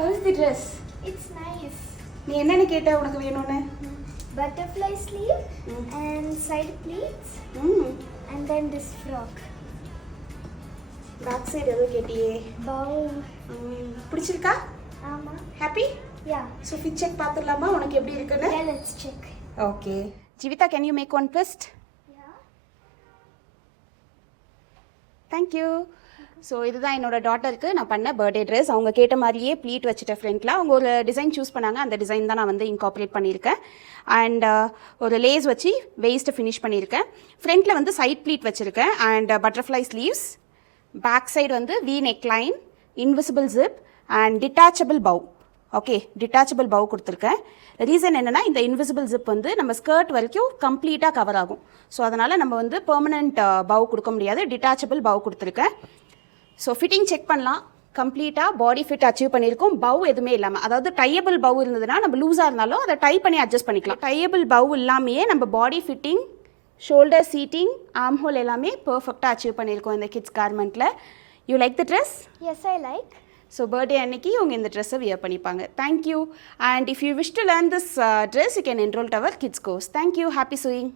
How is the dress? It's nice. நீ என்னன்னு கேட்ட உனக்கு வேணும்னு? Butterfly sleeve and side pleats and then this frock. Back side ஏதோ கேட்டியே. Bow. பிடிச்சிருக்கா? ஆமா. Happy? Yeah. So fit check பார்த்துடலாமா உனக்கு எப்படி இருக்குன்னு? Yeah, let's check. Okay. Jivita, can you make one twist? Yeah. Thank you. So இதுதான் என்னோட டாட்டருக்கு நான் பண்ண பர்த்டே ட்ரெஸ். அவங்க கேட்ட மாதிரியே ப்ளீட் வச்சுட்டேன் ஃப்ரண்ட்டில். அவங்க ஒரு டிசைன் சூஸ் பண்ணாங்க, அந்த டிசைன் தான் நான் வந்து இன்கார்பரேட் பண்ணியிருக்கேன். அண்ட் ஒரு லேஸ் வச்சு வெயிஸ்ட்டை ஃபினிஷ் பண்ணியிருக்கேன். ஃப்ரண்ட்டில் வந்து சைட் ப்ளீட் வச்சுருக்கேன் and butterfly sleeves. Back side வந்து V neck line, invisible zip and detachable bow. Okay, detachable bow கொடுத்துருக்கேன். ரீசன் என்னென்னா இந்த இன்விசிபிள் ஜிப் வந்து நம்ம ஸ்கர்ட் வரைக்கும் கம்ப்ளீட்டாக கவர் ஆகும். ஸோ அதனால் நம்ம வந்து பெர்மனண்ட் பவு கொடுக்க முடியாது, டிட்டாச்சபிள் பவு கொடுத்துருக்கேன். ஸோ ஃபிட்டிங் செக் பண்ணலாம். கம்ப்ளீட்டாக பாடி ஃபிட் அச்சீவ் பண்ணியிருக்கோம், பவு எதுவுமே இல்லாமல். அதாவது டையபிள் பவு இருந்ததுன்னா நம்ம லூஸாக இருந்தாலும் அதை டை பண்ணி அட்ஜஸ்ட் பண்ணிக்கலாம். டையபிள் பவு இல்லாமையே நம்ம body fitting, shoulder seating, arm hole எல்லாமே பர்ஃபெக்டாக அச்சீவ் பண்ணியிருக்கோம் இந்த கிட்ஸ் கார்மெண்ட்டில். You like the dress? Yes, I like. So birthday அன்னைக்கு அவங்க இந்த ட்ரெஸ்ஸை வியர் பண்ணிப்பாங்க. Thank you. And if you wish to learn this dress you can enroll to our kids course. Thank you. Happy chewing.